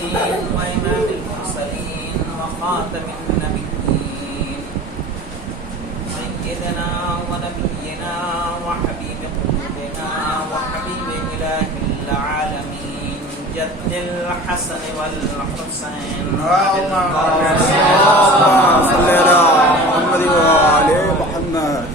العالمين وإمام المرسلين وخاتم النبيين سيدنا ونبينا وحبيب قلوبنا وحبيب إله العالمين جد الحسن والحسين اللهم صل على محمد وآل محمد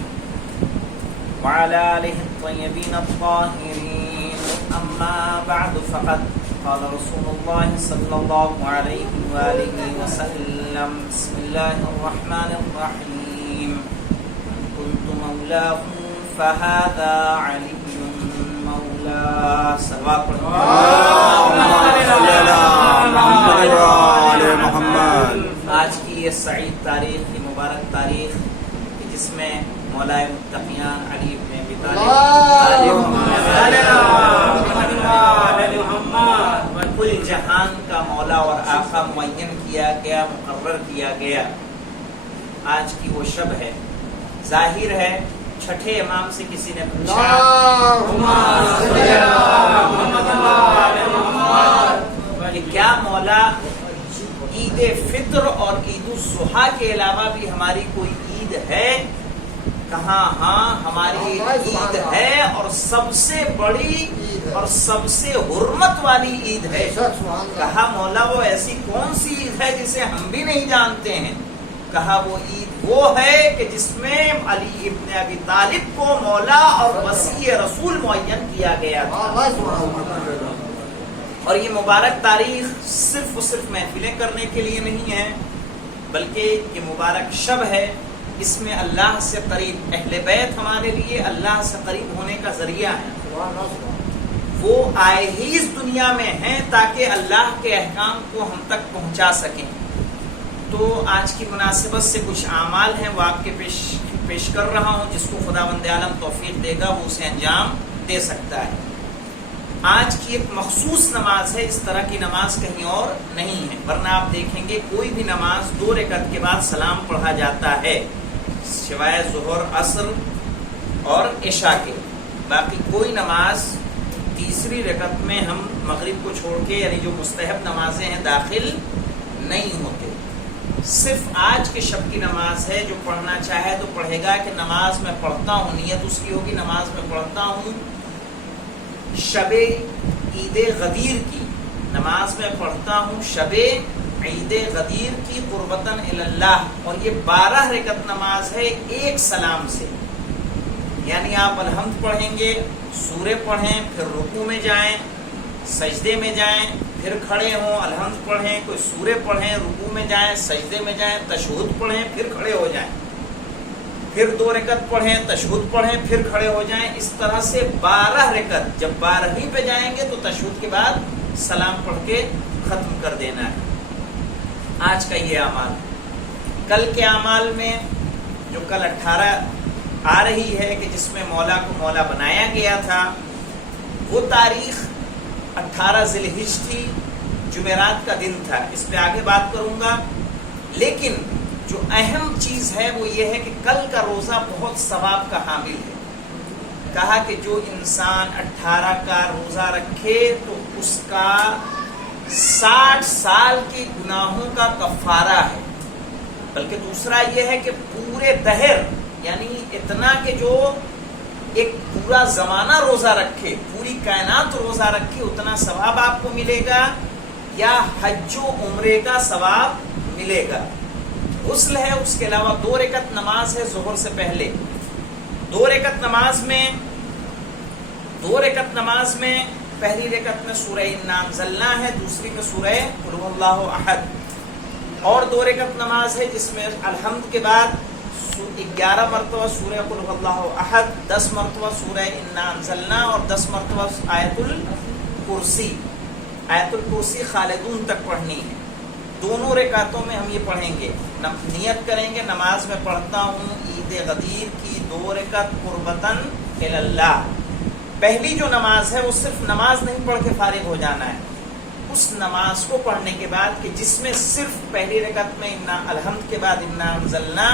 وعلى آله الطيبين الطاهرين. أما بعد فقد قال رسول الله صلى الله عليه وآله وسلم بسم الله الرحمن الرحيم كنت مولاكم فهذا علي مولا. صلوات اللهم صل على محمد وآل محمد. آج کی یہ سعید تاریخ، یہ مبارک تاریخ جس میں مولا متقیان علی بن ابی طالب کل جہان کا مولا اور آقا معین کیا گیا، مقرر کیا گیا. آج کی وہ شب ہے. ظاہر ہے چھٹے امام سے کسی نے پوچھا کہ کیا مولا عید فطر اور عید الضحیٰ کے علاوہ بھی ہماری کوئی عید ہے؟ کہا ہاں ہماری عید ہے، اور سب سے بڑی اور سب سے حرمت والی عید ہے. کہا مولا وہ ایسی کون سی عید ہے جسے ہم بھی نہیں جانتے ہیں؟ کہا وہ عید وہ ہے کہ جس میں علی ابن ابی طالب کو مولا اور وصی رسول معین کیا گیا تھا. اور یہ مبارک تاریخ صرف و صرف محفلیں کرنے کے لیے نہیں ہے، بلکہ یہ مبارک شب ہے. اس میں اللہ سے قریب، اہل بیت ہمارے لیے اللہ سے قریب ہونے کا ذریعہ ہے. وہ آئے ہی اس دنیا میں ہیں تاکہ اللہ کے احکام کو ہم تک پہنچا سکیں. تو آج کی مناسبت سے کچھ اعمال ہیں، وہ آپ کے پیش کر رہا ہوں. جس کو خداوند عالم توفیق دے گا وہ اسے انجام دے سکتا ہے. آج کی ایک مخصوص نماز ہے، اس طرح کی نماز کہیں اور نہیں ہے. ورنہ آپ دیکھیں گے کوئی بھی نماز 2 رکعت کے بعد سلام پڑھا جاتا ہے، سوائے ظہر، عصر اور عشاء کے. باقی کوئی نماز تیسری رکعت میں ہم مغرب کو چھوڑ کے، یعنی جو مستحب نمازیں ہیں، داخل نہیں ہوتے. صرف آج کے شب کی نماز ہے. جو پڑھنا چاہے تو پڑھے گا کہ نماز میں پڑھتا ہوں، نیت اس کی ہوگی نماز میں پڑھتا ہوں شب عید غدیر کی، نماز میں پڑھتا ہوں شب عید غدیر کی قربتاً اللہ. اور یہ 12 رکعت نماز ہے ایک سلام سے. یعنی آپ الحمد پڑھیں گے، سورہ پڑھیں، پھر رکوع میں جائیں، سجدے میں جائیں، پھر کھڑے ہوں، الحمد پڑھیں، کوئی سورہ پڑھیں، رکوع میں جائیں، سجدے میں جائیں، تشہد پڑھیں، پھر کھڑے ہو جائیں، پھر 2 رکعت پڑھیں، تشہد پڑھیں، پھر کھڑے ہو جائیں. اس طرح سے 12 رکعت. جب 12ویں پہ جائیں گے تو تشہد کے بعد سلام پڑھ کے ختم کر دینا ہے. آج کا یہ اعمال. کل کے اعمال میں جو کل 18 آ رہی ہے کہ جس میں مولا کو مولا بنایا گیا تھا، وہ تاریخ 18 ذی الحجہ تھی، جمعرات کا دن تھا. اس پہ آگے بات کروں گا. لیکن جو اہم چیز ہے وہ یہ ہے کہ کل کا روزہ بہت ثواب کا حامل ہے. کہا کہ جو انسان 18 کا روزہ رکھے تو اس کا 60 سال کے گناہوں کا کفارہ ہے. بلکہ دوسرا یہ ہے کہ پورے دہر، یعنی اتنا کہ جو ایک پورا زمانہ روزہ رکھے، پوری کائنات روزہ رکھے، اتنا ثواب آپ کو ملے گا، یا حج و عمرے کا ثواب ملے گا. غسل ہے، اس کے علاوہ 2 رکعت نماز ہے ظہر سے پہلے. 2 رکعت نماز میں پہلی رکعت میں سورہ انا انزلنا ہے، دوسری میں سورہ قل هو اللہ احد. اور 2 رکعت نماز ہے جس میں الحمد کے بعد 11 مرتبہ سورہ قل هو اللہ احد، 10 مرتبہ سورہ انا انزلنا اور 10 مرتبہ آیت الکرسی. آیت الکرسی خالدون تک پڑھنی ہے. دونوں رکعتوں میں ہم یہ پڑھیں گے. نیت کریں گے نماز میں پڑھتا ہوں عید غدیر کی 2 رکعت قربتاً اللہ. پہلی جو نماز ہے وہ صرف نماز نہیں پڑھ کے فارغ ہو جانا ہے. اس نماز کو پڑھنے کے بعد کہ جس میں صرف پہلی رکعت میں الحمد کے بعد انا انزلنا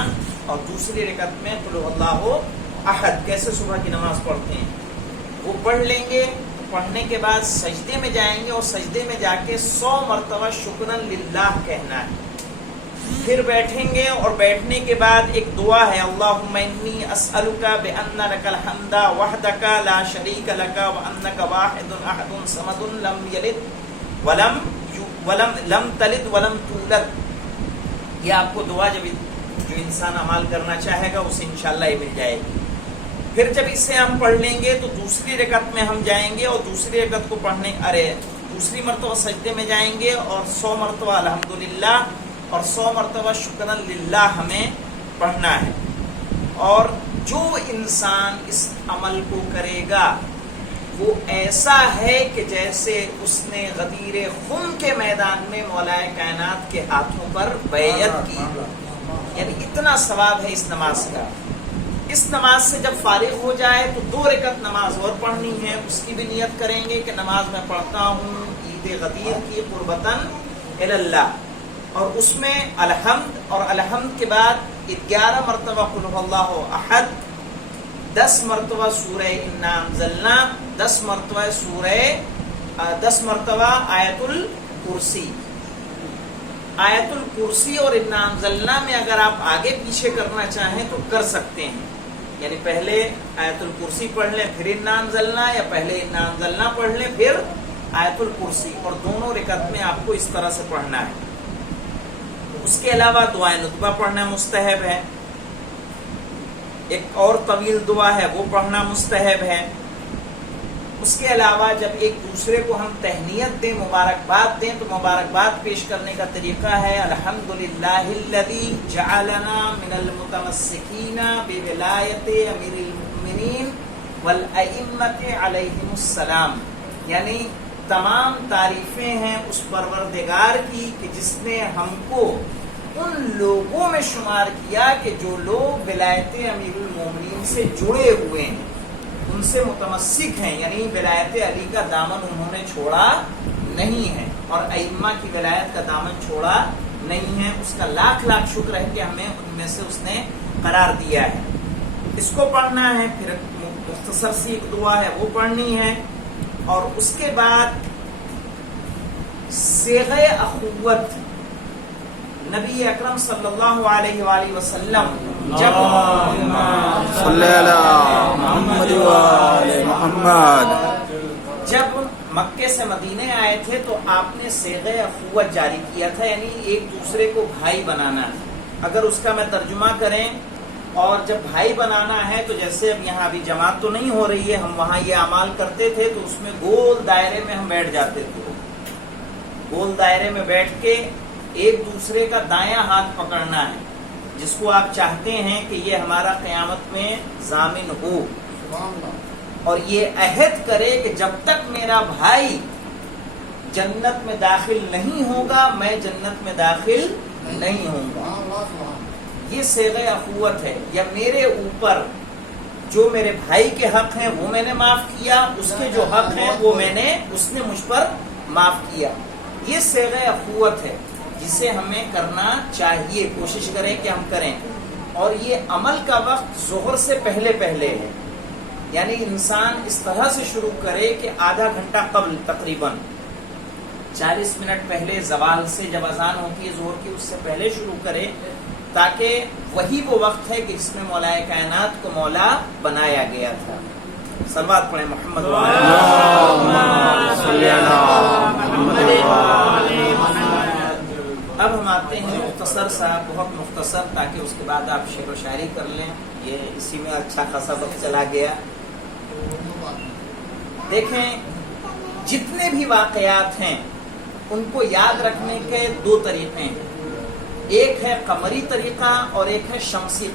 اور دوسری رکعت میں قل هو اللہ احد، کیسے صبح کی نماز پڑھتے ہیں وہ پڑھ لیں گے. پڑھنے کے بعد سجدے میں جائیں گے اور سجدے میں جا کے 100 مرتبہ شکرن للہ کہنا ہے. پھر بیٹھیں گے اور بیٹھنے کے بعد ایک دعا ہے اللہم انی اسألک بأن لک الحمد وحدک لا شریک لک وانک واحد احد صمد لم یلد لم تلد ولم تولد. یہ آپ کو دعا جب جو انسان عمل کرنا چاہے گا اسے انشاءاللہ یہ مل جائے گی. پھر جب اسے ہم پڑھ لیں گے تو دوسری رکعت میں ہم جائیں گے اور دوسری رکعت کو دوسری مرتبہ سجدے میں جائیں گے اور 100 مرتبہ الحمدللہ اور 100 مرتبہ شکرا للہ ہمیں پڑھنا ہے. اور جو انسان اس عمل کو کرے گا وہ ایسا ہے کہ جیسے اس نے غدیر خم کے میدان میں مولا کائنات کے ہاتھوں پر بیعت کی. یعنی اتنا ثواب ہے اس نماز کا. اس نماز سے جب فارغ ہو جائے تو 2 رکعت نماز اور پڑھنی ہے. اس کی بھی نیت کریں گے کہ نماز میں پڑھتا ہوں عید غدیر کی قربتاً اللہ. اور اس میں الحمد اور الحمد کے بعد 11 مرتبہ قل هو اللہ احد، 10 مرتبہ سورہ انا انزلنا، 10 مرتبہ آیت الکرسی. آیت الکرسی اور انا انزلنا میں اگر آپ آگے پیچھے کرنا چاہیں تو کر سکتے ہیں. یعنی پہلے آیت الکرسی پڑھ لیں پھر انا انزلنا، یا پہلے انا انزلنا پڑھ لیں پھر آیت الکرسی، اور دونوں رکعت میں آپ کو اس طرح سے پڑھنا ہے. اس کے علاوہ دعائے نطبہ پڑھنا مستحب ہے. ایک اور طویل دعا ہے وہ پڑھنا مستحب ہے. اس کے علاوہ جب ایک دوسرے کو ہم تہنیت دیں، مبارکباد دیں، تو مبارکباد پیش کرنے کا طریقہ ہے الحمدللہ الذی جعلنا من المتمسکین بولایت امیر المؤمنین والائمۃ علیہم السلام. یعنی تمام تعریفیں ہیں اس پروردگار کی کہ جس نے ہم کو ان لوگوں میں شمار کیا کہ جو لوگ ولایت امیر المومنین سے جڑے ہوئے ہیں، ان سے متمسک ہیں. یعنی ولایت علی کا دامن انہوں نے چھوڑا نہیں ہے اور ائمہ کی ولایت کا دامن چھوڑا نہیں ہے. اس کا لاکھ لاکھ شکر ہے کہ ہمیں ان میں سے اس نے قرار دیا ہے. اس کو پڑھنا ہے. پھر مختصر سی ایک دعا ہے وہ پڑھنی ہے. اور اس کے بعد صیغہ اخوت نبی اکرم صلی اللہ علیہ وآلہ وسلم جب صلی اللہ محمد وآل محمد جب مکے سے مدینے آئے تھے تو آپ نے صیغہ اخوت جاری کیا تھا، یعنی ایک دوسرے کو بھائی بنانا. اگر اس کا میں ترجمہ کریں اور جب بھائی بنانا ہے تو جیسے اب یہاں ابھی جماعت تو نہیں ہو رہی ہے، ہم وہاں یہ اعمال کرتے تھے تو اس میں گول دائرے میں ہم بیٹھ جاتے تھے. گول دائرے میں بیٹھ کے ایک دوسرے کا دایاں ہاتھ پکڑنا ہے جس کو آپ چاہتے ہیں کہ یہ ہمارا قیامت میں ضامن ہو، اور یہ عہد کرے کہ جب تک میرا بھائی جنت میں داخل نہیں ہوگا میں جنت میں داخل نہیں ہوں گا. یہ صیغہ اخوت ہے. یا میرے اوپر جو میرے بھائی کے حق ہیں وہ میں نے معاف کیا، اس کے جو حق ہیں وہ اس نے مجھ پر معاف کیا. یہ صیغہ اخوت ہے جسے ہمیں کرنا چاہیے، کوشش کریں کہ ہم کریں. اور یہ عمل کا وقت ظہر سے پہلے ہے. یعنی انسان اس طرح سے شروع کرے کہ آدھا گھنٹہ قبل، تقریباً 40 منٹ پہلے زوال سے جب اذان ہوتی ہے ظہر کی اس سے پہلے شروع کرے، تاکہ وہی وہ وقت ہے کہ جس میں مولا کائنات کو مولا بنایا گیا تھا. صلوات پڑھیں محمد اب ہم آتے ہیں مختصر سا، بہت مختصر، تاکہ اس کے بعد آپ شعر و شاعری کر لیں. یہ اسی میں اچھا خاصا وقت چلا گیا. دیکھیں جتنے بھی واقعات ہیں ان کو یاد رکھنے کے 2 طریقے ہیں. ایک ہے قمری طریقہ اور ایک ہے شمسی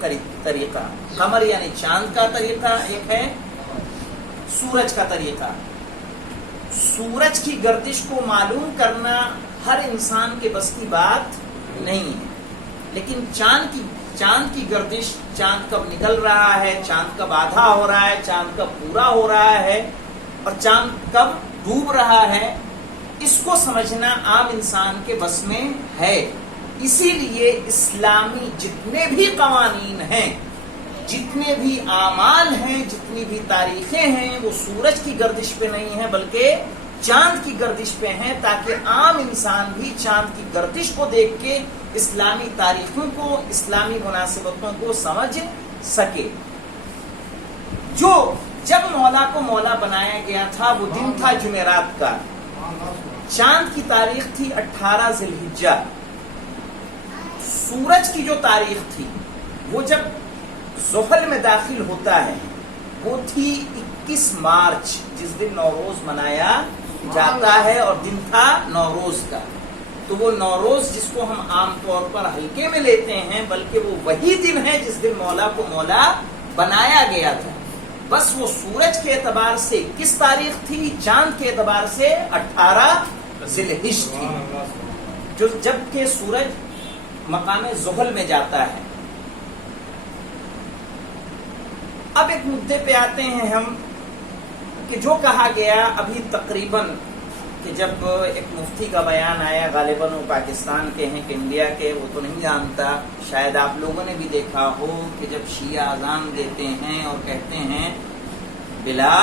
طریقہ. قمر یعنی چاند کا طریقہ، ایک ہے سورج کا طریقہ. سورج کی گردش کو معلوم کرنا ہر انسان کے بس کی بات نہیں ہے، لیکن چاند کی گردش، چاند کب نکل رہا ہے، چاند کب آدھا ہو رہا ہے، چاند کب پورا ہو رہا ہے، اور چاند کب ڈوب رہا ہے، اس کو سمجھنا عام انسان کے بس میں ہے. اسی لیے اسلامی جتنے بھی قوانین ہیں جتنے بھی اعمال ہیں، جتنی بھی تاریخیں ہیں، وہ سورج کی گردش پہ نہیں ہیں بلکہ چاند کی گردش پہ ہیں، تاکہ عام انسان بھی چاند کی گردش کو دیکھ کے اسلامی تاریخوں کو، اسلامی مناسبتوں کو سمجھ سکے۔ جو جب مولا کو مولا بنایا گیا تھا وہ دن تھا جمعرات کا، چاند کی تاریخ تھی 18 ذی الحجہ، سورج کی جو تاریخ تھی وہ جب زحل میں داخل ہوتا ہے وہ تھی 21 مارچ، جس دن نوروز منایا جاتا ہے، اور دن تھا نوروز کا۔ تو وہ نوروز جس کو ہم عام طور پر ہلکے میں لیتے ہیں، بلکہ وہ وہی دن ہے جس دن مولا کو مولا بنایا گیا تھا۔ بس وہ سورج کے اعتبار سے کس تاریخ تھی، چاند کے اعتبار سے 18 ذی الحجہ تھی، جو جب کہ سورج مقام زحل میں جاتا ہے۔ اب ایک مدعے پہ آتے ہیں ہم کہ جو کہا گیا ابھی تقریباً کہ جب ایک مفتی کا بیان آیا، غالباً وہ پاکستان کے ہیں کہ انڈیا کے، وہ تو نہیں جانتا، شاید آپ لوگوں نے بھی دیکھا ہو کہ جب شیعہ اذان دیتے ہیں اور کہتے ہیں بلا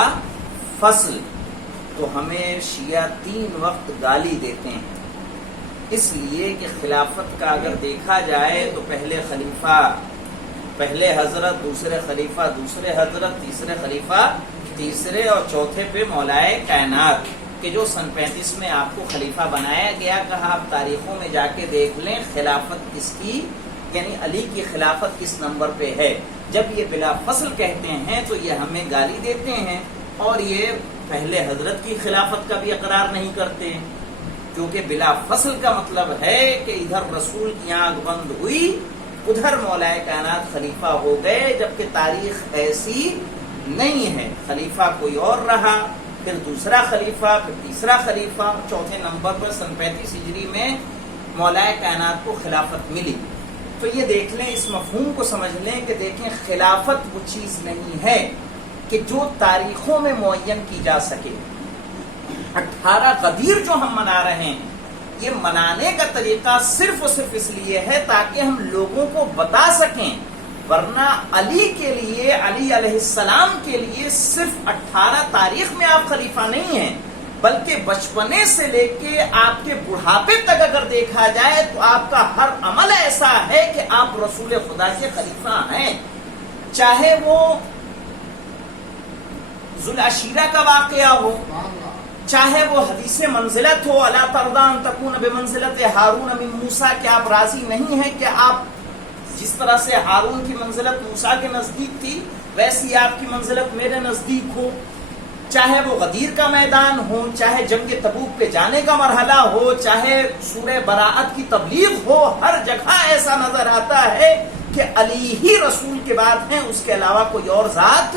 فصل، تو ہمیں شیعہ 3 وقت گالی دیتے ہیں، اس لیے کہ خلافت کا اگر دیکھا جائے تو پہلے خلیفہ پہلے حضرت، دوسرے خلیفہ دوسرے حضرت، تیسرے خلیفہ تیسرے، اور چوتھے پہ مولائے کائنات، کہ جو سن 35 میں آپ کو خلیفہ بنایا گیا۔ کہا آپ تاریخوں میں جا کے دیکھ لیں خلافت کس کی، یعنی علی کی خلافت کس نمبر پہ ہے۔ جب یہ بلا فصل کہتے ہیں تو یہ ہمیں گالی دیتے ہیں، اور یہ پہلے حضرت کی خلافت کا بھی اقرار نہیں کرتے، کیونکہ بلا فصل کا مطلب ہے کہ ادھر رسول کی آنکھ بند ہوئی، ادھر مولائے کائنات خلیفہ ہو گئے، جبکہ تاریخ ایسی نہیں ہے۔ خلیفہ کوئی اور رہا، پھر دوسرا خلیفہ، پھر تیسرا خلیفہ، چوتھے نمبر پر سن 35 ہجری میں مولائے کائنات کو خلافت ملی۔ تو یہ دیکھ لیں، اس مفہوم کو سمجھ لیں کہ دیکھیں خلافت وہ چیز نہیں ہے کہ جو تاریخوں میں معین کی جا سکے۔ 18 غدیر جو ہم منا رہے ہیں، یہ منانے کا طریقہ صرف اور صرف اس لیے ہے تاکہ ہم لوگوں کو بتا سکیں، ورنہ علی کے لیے، علی علیہ السلام کے لیے صرف 18 تاریخ میں آپ خلیفہ نہیں ہیں، بلکہ بچپنے سے لے کے آپ کے بڑھاپے تک اگر دیکھا جائے تو آپ کا ہر عمل ایسا ہے کہ آپ رسول خدا کے خلیفہ ہیں۔ چاہے وہ ذوالعشیرہ کا واقعہ ہو، چاہے وہ حدیث منزلت ہو، الا ترضی ان تکون بمنزلت ہارون من موسیٰ، کہ آپ راضی نہیں ہیں کہ آپ جس طرح سے ہارون کی منزلت موسیٰ کے نزدیک تھی ویسی آپ کی منزلت میرے نزدیک ہو۔ چاہے وہ غدیر کا میدان ہو، چاہے جنگ تبوک پہ جانے کا مرحلہ ہو، چاہے سورہ براءت کی تبلیغ ہو، ہر جگہ ایسا نظر آتا ہے کہ علی ہی رسول کے بعد ہیں، اس کے علاوہ کوئی اور ذات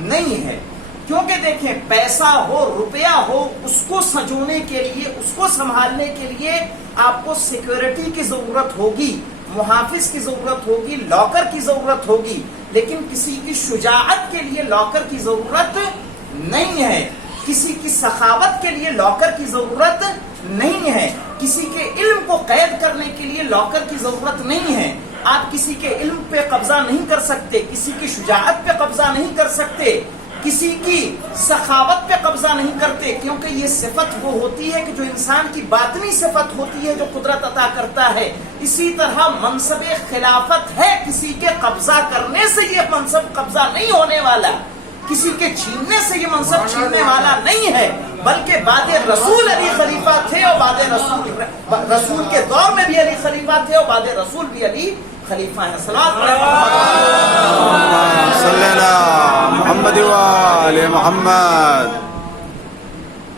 نہیں ہے۔ کیونکہ دیکھیں، پیسہ ہو، روپیہ ہو، اس کو سجونے کے لیے، اس کو سنبھالنے کے لیے آپ کو سیکیورٹی کی ضرورت ہوگی، محافظ کی ضرورت ہوگی، لاکر کی ضرورت ہوگی، لیکن کسی کی شجاعت کے لیے لاکر کی ضرورت نہیں ہے، کسی کی سخاوت کے لیے لاکر کی ضرورت نہیں ہے، کسی کے علم کو قید کرنے کے لیے لاکر کی ضرورت نہیں ہے۔ آپ کسی کے علم پہ قبضہ نہیں کر سکتے، کسی کی شجاعت پہ قبضہ نہیں کر سکتے، کسی کی سخاوت پہ قبضہ نہیں کرتے، کیونکہ یہ صفت وہ ہوتی ہے کہ جو انسان کی باطنی صفت ہوتی ہے جو قدرت عطا کرتا ہے۔ اسی طرح منصب خلافت ہے، کسی کے قبضہ کرنے سے یہ منصب قبضہ نہیں ہونے والا، کسی کے چھیننے سے یہ منصب چھیننے والا نہیں ہے، بلکہ بعد رسول علی خلیفہ تھے، اور بعد رسول کے دور میں بھی علی خلیفہ تھے، اور بعد رسول بھی علی خلیفہ ہیں۔ صلوات صلی اللہ محمد وآل محمد۔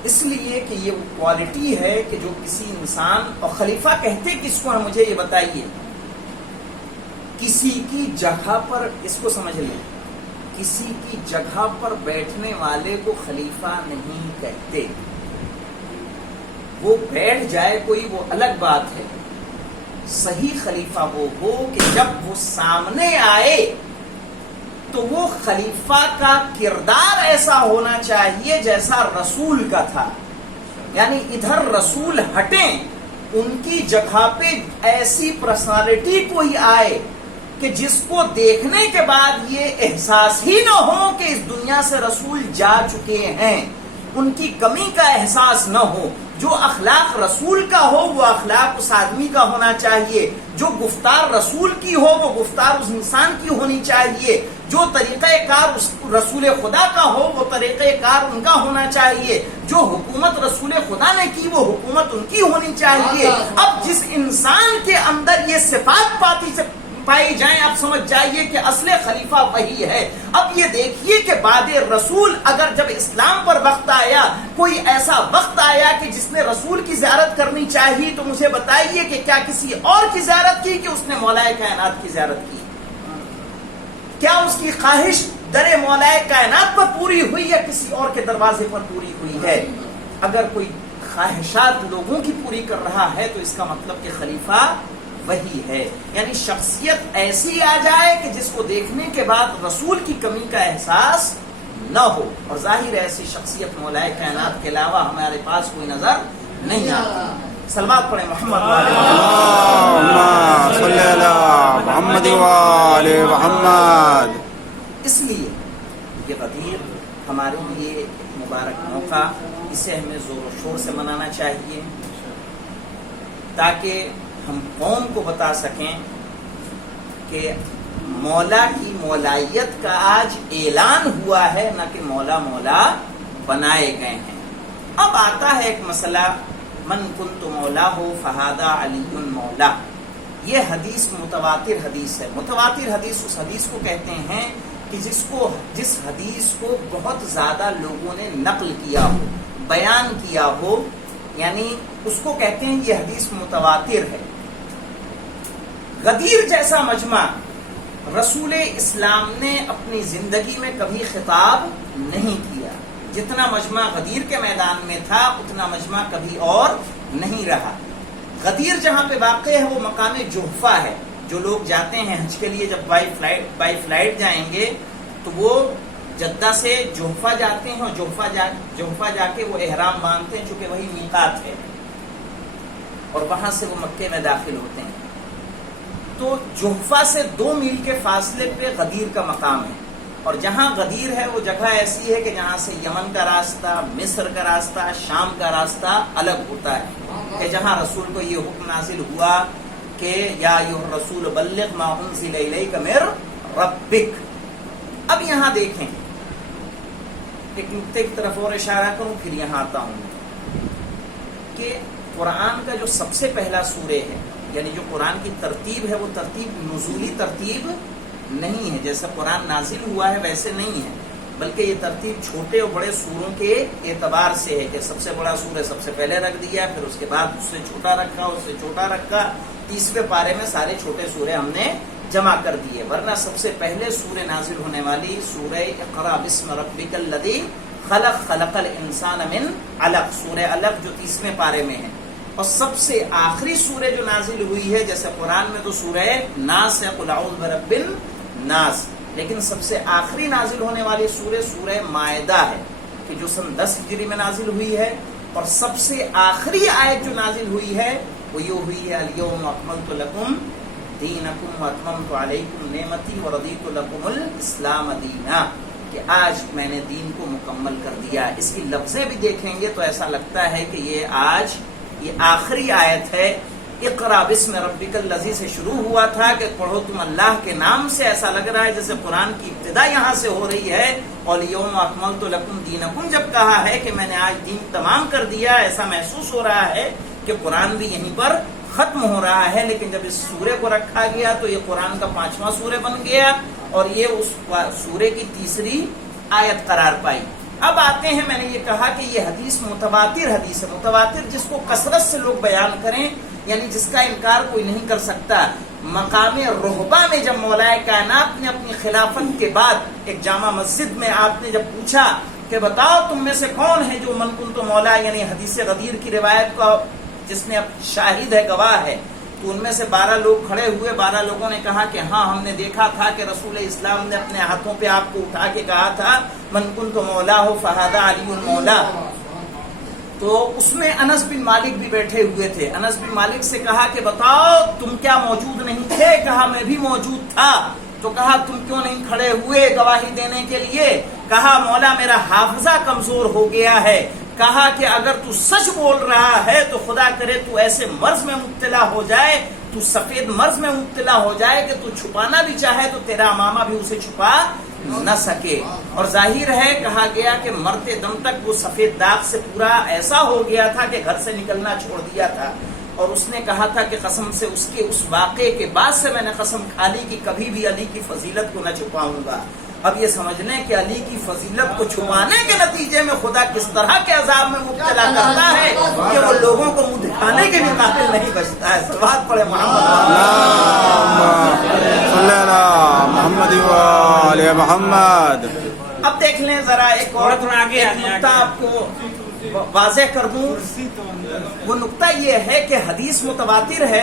اس لیے کہ یہ وہ کوالٹی ہے کہ جو کسی انسان، اور خلیفہ کہتے کس کو ہیں مجھے یہ بتائیے، کسی کی جگہ پر، اس کو سمجھ لیں، کسی کی جگہ پر بیٹھنے والے کو خلیفہ نہیں کہتے۔ وہ بیٹھ جائے کوئی وہ الگ بات ہے، صحیح خلیفہ وہ ہو کہ جب وہ سامنے آئے تو وہ خلیفہ کا کردار ایسا ہونا چاہیے جیسا رسول کا تھا، یعنی ادھر رسول ہٹیں، ان کی جگہ پہ ایسی پرسنالٹی کوئی آئے کہ جس کو دیکھنے کے بعد یہ احساس ہی نہ ہو کہ اس دنیا سے رسول جا چکے ہیں، ان کی کمی کا احساس نہ ہو. جو اخلاق رسول کا ہو وہ اخلاق اس آدمی کا ہونا چاہیے، جو گفتار رسول کی ہو وہ گفتار اس انسان کی ہونی چاہیے، جو طریقہ کار رسول خدا کا ہو وہ طریقہ کار ان کا ہونا چاہیے، جو حکومت رسول خدا نے کی وہ حکومت ان کی ہونی چاہیے. اب جس انسان کے اندر یہ صفات پائی جائیں، آپ سمجھ جائیے کہ اصل خلیفہ وہی ہے. اب یہ دیکھیے کہ بعد رسول اگر جب اسلام پر وقت آیا، کوئی ایسا وقت آیا کہ جس نے رسول کی زیارت کرنی چاہیے، تو مجھے بتائیے کہ کیا کسی اور کی زیارت کی کہ اس نے مولا کائنات کی زیارت کی؟ کیا اس کی خواہش در مولا کائنات پر پوری ہوئی یا کسی اور کے دروازے پر پوری ہوئی ہے؟ اگر کوئی خواہشات لوگوں کی پوری کر رہا ہے تو اس کا مطلب کہ خلیفہ وہی ہے. یعنی شخصیت ایسی آ جائے کہ جس کو دیکھنے کے بعد رسول کی کمی کا احساس نہ ہو. اور ظاہر ایسی شخصیت مولا کائنات کے علاوہ ہمارے پاس کوئی نظر نہیں آتی. سلوات پڑھیں محمد اللہم صلی علی محمد وآل محمد. اس لیے یہ غدیر ہمارے لیے ایک مبارک موقع، اسے ہمیں زور و شور سے منانا چاہیے تاکہ ہم قوم کو بتا سکیں کہ مولا کی مولائیت کا آج اعلان ہوا ہے، نہ کہ مولا مولا بنائے گئے ہیں. اب آتا ہے ایک مسئلہ، من کنت مولا ہو فہذا علی مولا. یہ حدیث متواتر حدیث ہے. متواتر حدیث اس حدیث کو کہتے ہیں کہ جس حدیث کو بہت زیادہ لوگوں نے نقل کیا ہو، بیان کیا ہو، یعنی اس کو کہتے ہیں یہ حدیث متواتر ہے. غدیر جیسا مجمع رسول اسلام نے اپنی زندگی میں کبھی خطاب نہیں کیا. جتنا مجمع غدیر کے میدان میں تھا اتنا مجمع کبھی اور نہیں رہا. غدیر جہاں پہ واقع ہے وہ مقام جحفہ ہے. جو لوگ جاتے ہیں حج کے لیے جب بائی فلائٹ جائیں گے تو وہ جدہ سے جحفہ جاتے ہیں، اور جحفہ جا کے وہ احرام باندھتے ہیں چونکہ وہی میقات ہے، اور وہاں سے وہ مکے میں داخل ہوتے ہیں. تو جحفہ سے 2 میل کے فاصلے پہ غدیر کا مقام ہے. اور جہاں غدیر ہے وہ جگہ ایسی ہے کہ جہاں سے یمن کا راستہ، مصر کا راستہ، شام کا راستہ الگ ہوتا ہے، کہ جہاں رسول کو یہ حکم نازل ہوا کہ یا ایھا الرسول بلغ ما انزل الیک من ربک. اب یہاں دیکھیں، ایک نقطے کی طرف اور اشارہ کروں پھر یہاں آتا ہوں کہ قرآن کا جو سب سے پہلا سورہ ہے، یعنی جو قرآن کی ترتیب ہے وہ ترتیب نزولی ترتیب نہیں ہے. جیسا قرآن نازل ہوا ہے ویسے نہیں ہے، بلکہ یہ ترتیب چھوٹے اور بڑے سوروں کے اعتبار سے ہے کہ سب سے بڑا سورہ سب سے پہلے رکھ دیا، پھر اس کے بعد اس سے چھوٹا رکھا، اس سے چھوٹا رکھا، 30ویں پارے میں سارے چھوٹے سورے ہم نے جمع کر دیے. ورنہ سب سے پہلے سورہ نازل ہونے والی سورہ اقرا بسم ربک الذی خلق، خلق الانسان من علق، سورہ علق جو 30ویں پارے میں ہے. اور سب سے آخری سورہ جو نازل ہوئی ہے، جیسے قرآن میں تو سورہ ناس ہے، قل اعوذ برب الناس، لیکن سب سے آخری نازل ہونے والی سورہ مائدہ ہے کہ جو سن 10 ہجری میں نازل ہوئی ہے. اور سب سے آخری آیت جو نازل ہوئی ہے وہ یہ ہوئی ہے الیوم اکملت لکم دینکم واتممت علیکم نعمتی ورضیت لکم الاسلام دینا، کہ آج میں نے دین کو مکمل کر دیا. اس کی لفظیں بھی دیکھیں گے تو ایسا لگتا ہے کہ یہ آخری آیت ہے. اقرا بسم ربک الذی سے شروع ہوا تھا کہ پڑھو تم اللہ کے نام سے. ایسا لگ رہا ہے جیسے قرآن کی ابتدا یہاں سے ہو رہی ہے. الیوم اکملت لکم دینکم جب کہا ہے کہ میں نے آج دین تمام کر دیا، ایسا محسوس ہو رہا ہے کہ قرآن بھی یہیں پر ختم ہو رہا ہے. لیکن جب اس سورے کو رکھا گیا تو یہ قرآن کا 5واں سورہ بن گیا اور یہ اس سورے کی 3ری آیت قرار پائی. اب آتے ہیں، میں نے یہ کہا کہ یہ حدیث متواتر حدیث ہے. متواتر جس کو کثرت سے لوگ بیان کریں، یعنی جس کا انکار کوئی نہیں کر سکتا. مقام رہبہ میں جب مولا کائنات نے اپنی خلافت کے بعد ایک جامع مسجد میں آپ نے جب پوچھا کہ بتاؤ تم میں سے کون ہے جو من کنت مولا، یعنی حدیث غدیر کی روایت کا جس نے شاہد ہے، گواہ ہے، تو ان میں سے 12 لوگ کھڑے ہوئے. 12 لوگوں نے کہا کہ ہاں ہم نے دیکھا تھا کہ رسول اسلام نے اپنے ہاتھوں پہ آپ کو اٹھا کے کہا تھا من کنت مولا ہو فہذا علی مولا. تو اس میں انس بن مالک بھی بیٹھے ہوئے تھے. انس بن مالک سے کہا کہ بتاؤ تم کیا موجود نہیں تھے؟ کہا میں بھی موجود تھا. تو کہا تم کیوں نہیں کھڑے ہوئے گواہی دینے کے لیے؟ کہا مولا میرا حافظہ کمزور ہو گیا ہے. کہا کہ اگر تو سچ بول رہا ہے تو خدا کرے تو ایسے مرض میں مبتلا ہو جائے، تو سفید مرض میں مبتلا ہو جائے کہ تو چھپانا بھی چاہے تو تیرا امامہ بھی اسے چھپا نہ سکے. اور ظاہر ہے کہا گیا کہ مرتے دم تک وہ سفید داغ سے پورا ایسا ہو گیا تھا کہ گھر سے نکلنا چھوڑ دیا تھا. اور اس نے کہا تھا کہ قسم سے اس کے اس واقعے کے بعد سے میں نے قسم کھا لی کہ کبھی بھی علی کی فضیلت کو نہ چھپاؤں گا. اب یہ سمجھ لیں کہ علی کی فضیلت کو چھپانے کے نتیجے میں خدا کس طرح کے عذاب میں مبتلا کرتا ہے کہ وہ لوگوں کو منہ دکھانے کے بھی قابل نہیں بچتا ہے. صلوات پڑھے محمد وآل محمد. اب دیکھ لیں ذرا ایک اور نقطہ آپ کو واضح کر دوں. وہ نقطہ یہ ہے کہ حدیث متواتر ہے،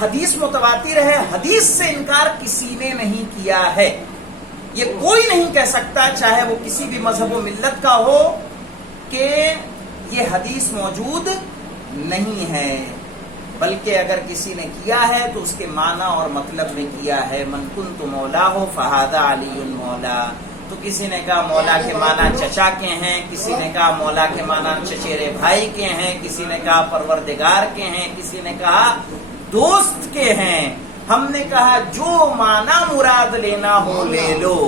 حدیث متواتر ہے، حدیث سے انکار کسی نے نہیں کیا ہے. یہ کوئی نہیں کہہ سکتا چاہے وہ کسی بھی مذہب و ملت کا ہو کہ یہ حدیث موجود نہیں ہے، بلکہ اگر کسی نے کیا ہے تو اس کے معنی اور مطلب میں کیا ہے. من کنت مولا ہو فہذا علی مولا. تو کسی نے کہا مولا کے معنی چچا کے ہیں، کسی نے کہا مولا کے معنی چچیرے بھائی کے ہیں، کسی نے کہا پروردگار کے ہیں، کسی نے کہا دوست کے ہیں. ہم نے کہا جو معنی مراد لینا ہو لے لو،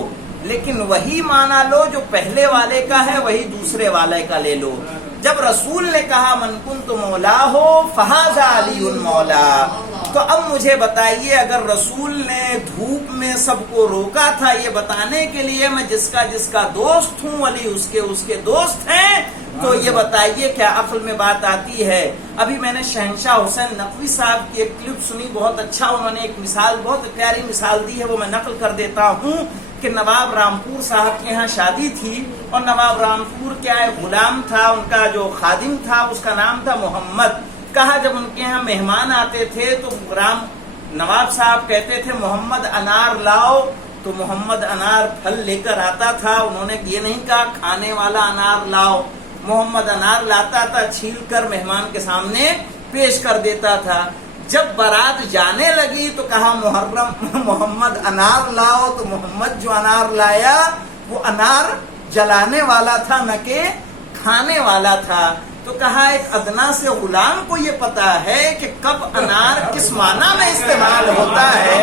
لیکن وہی معنی لو جو پہلے والے کا ہے، وہی دوسرے والے کا لے لو. جب رسول نے کہا من کنت مولا ہو فہذا علی مولا، تو اب مجھے بتائیے اگر رسول نے دھوپ میں سب کو روکا تھا یہ بتانے کے لیے میں جس کا دوست ہوں علی اس کے دوست ہیں، تو یہ بتائیے کیا عقل میں بات آتی ہے؟ ابھی میں نے شہنشاہ حسین نقوی صاحب کی ایک کلپ سنی، بہت اچھا انہوں نے ایک مثال، بہت پیاری مثال دی ہے، وہ میں نقل کر دیتا ہوں کہ نواب رامپور صاحب کے ہاں شادی تھی اور نواب رامپور کیا ایک غلام تھا، ان کا جو خادم تھا اس کا نام تھا محمد. کہا جب ان کے ہاں مہمان آتے تھے تو نواب صاحب کہتے تھے محمد انار لاؤ، تو محمد انار پھل لے کر آتا تھا. انہوں نے یہ نہیں کہا کھانے والا انار لاؤ، محمد انار لاتا تھا، چھیل کر مہمان کے سامنے پیش کر دیتا تھا. جب بارات جانے لگی تو کہا محمد انار لاؤ، تو محمد جو انار لایا وہ انار جلانے والا تھا نہ کہ کھانے والا تھا. تو کہا ایک ادنا سے غلام کو یہ پتا ہے کہ کب انار کس معنی میں استعمال ہوتا ہے،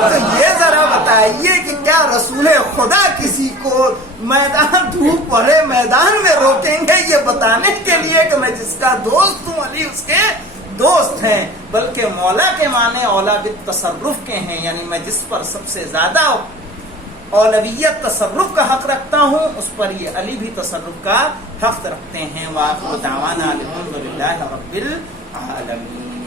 تو یہ ذرا بتائیے کہ کیا رسول خدا کسی کو میدان دھوپ بھرے میدان میں روکیں گے یہ بتانے کے لیے کہ میں جس کا دوست ہوں علی اس کے دوست ہیں؟ بلکہ مولا کے معنی اولا بالتصرف کے ہیں، یعنی میں جس پر سب سے زیادہ اولویت تصرف کا حق رکھتا ہوں اس پر یہ علی بھی تصرف کا حق رکھتے ہیں. وآخر دعوانا الحمدللہ رب العالمین.